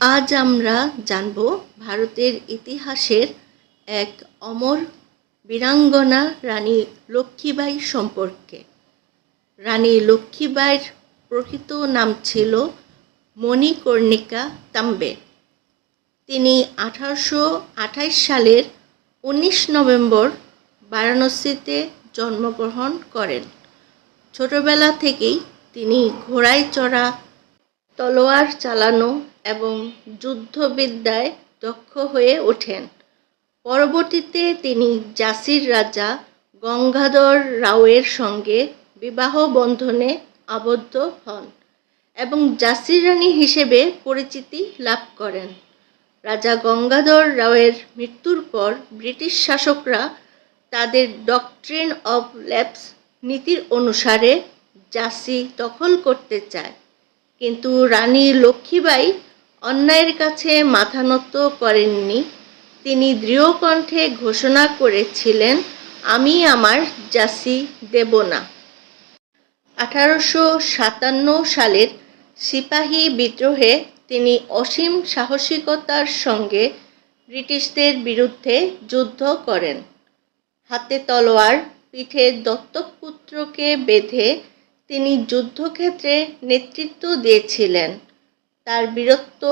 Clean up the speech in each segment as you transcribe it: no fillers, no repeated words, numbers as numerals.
আজ আমরা জানব ভারতের ইতিহাসের এক অমর বীরাঙ্গনা রানী লক্ষ্মীবাঈ সম্পর্কে। রানী লক্ষ্মীবাঈর প্রকৃত নাম ছিল মণিকর্ণিকা তাম্বে। তিনি 1828 সালের 19 নভেম্বর বারাণসীতে জন্মগ্রহণ করেন। ছোটবেলা থেকেই তিনি ঘোড়ায় চড়া, তলোয়ার চালানো এবং যুদ্ধবিদ্যায় দক্ষ হয়ে ওঠেন। পরবর্তীতে তিনি ঝাঁসির রাজা গঙ্গাধর রাওয়ের সঙ্গে বিবাহ বন্ধনে আবদ্ধ হন এবং ঝাঁসির রানী হিসেবে পরিচিতি লাভ করেন। রাজা গঙ্গাধর রাওয়ের মৃত্যুর পর ব্রিটিশ শাসকরা তাদের ডক্ট্রিন অফ ল্যাপস নীতির অনুসারে ঝাঁসি দখল করতে চায়, কিন্তু রানী লক্ষ্মীবাঈ অন্যায়ের কাছে মাথা নত করেননি। তিনি দৃঢ় কণ্ঠে ঘোষণা করেছিলেন, আমি আমার ঝাঁসি দেব না। 1857 সালের সিপাহী বিদ্রোহে তিনি অসীম সাহসিকতার সঙ্গে ব্রিটিশদের বিরুদ্ধে যুদ্ধ করেন। হাতে তলোয়ার, পিঠে দত্তক পুত্রকে বেঁধে তিনি যুদ্ধক্ষেত্রে নেতৃত্ব দিয়েছিলেন। তার বীরত্ব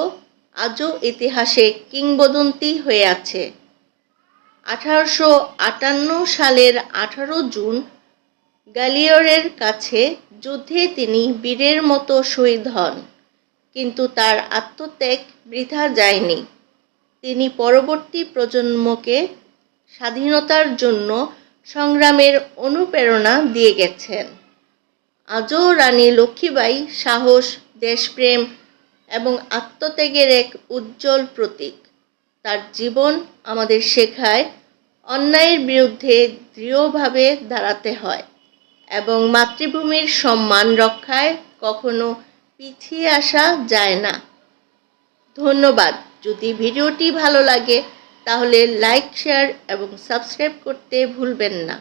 আজও ইতিহাসে কিংবদন্তি হয়ে আছে। 1858 সালের 18 জুন গ্বালিয়রের কাছে যুদ্ধে তিনি বীরের মতো শহীদ হন, কিন্তু তার আত্মত্যাগ বৃথা যায়নি। তিনি পরবর্তী প্রজন্মকে স্বাধীনতার জন্য সংগ্রামের অনুপ্রেরণা দিয়ে গেছেন। আজও রানী লক্ষ্মীবাঈ সাহস, দেশপ্রেম এবং আত্মত্যাগের এক উজ্জ্বল প্রতীক। তার জীবন আমাদের শেখায় অন্যায়ের বিরুদ্ধে দৃঢ়ভাবে দাঁড়াতে হয় এবং মাতৃভূমির সম্মান রক্ষায় কখনো পিছিয়ে আসা যায় না। ধন্যবাদ। যদি ভিডিওটি ভালো লাগে তাহলে লাইক, শেয়ার এবং সাবস্ক্রাইব করতে ভুলবেন না।